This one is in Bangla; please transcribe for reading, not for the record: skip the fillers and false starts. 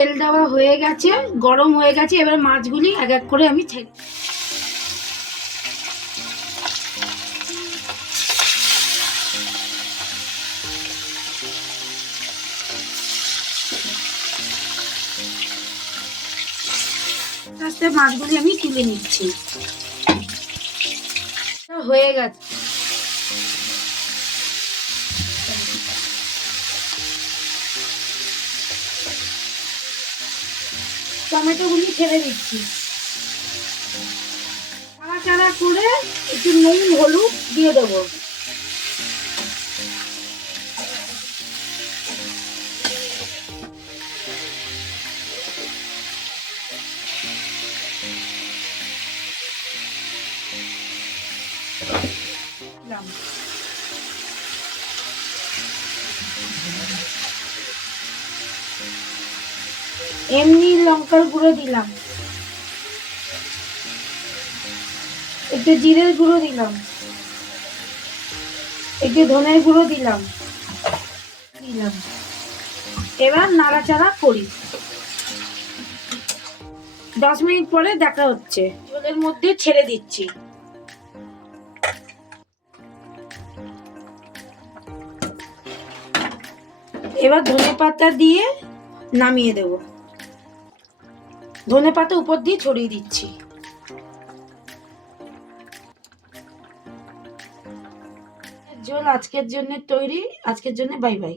তেল দেওয়া হয়ে গেছে, গরম হয়ে গেছে। এবার মাছগুলি এক এক করে আমি ছেড়ে আস্তে মাছগুলি আমি তুলে নিচ্ছি। হয়ে গেছে। টমেটোগুলি ছেড়ে দিচ্ছি। নাড়াচাড়া করে একটু নুন হলুদ দিয়ে দেবো। এমনি লঙ্কার গুঁড়ো দিলাম, একটু জিরের গুঁড়ো দিলাম, একটু ধনের গুঁড়ো দিলাম। এবার নাড়াচাড়া করি। 10 মিনিট পরে দেখা হচ্ছে। ঝোলের মধ্যে ছেড়ে দিচ্ছি। এবার ধনেপাতা দিয়ে নামিয়ে দেব। ধনেপাতা উপর দিয়ে ছড়িয়ে দিচ্ছি। ঝোল আজকের জন্য তৈরি। আজকের জন্য বাই বাই।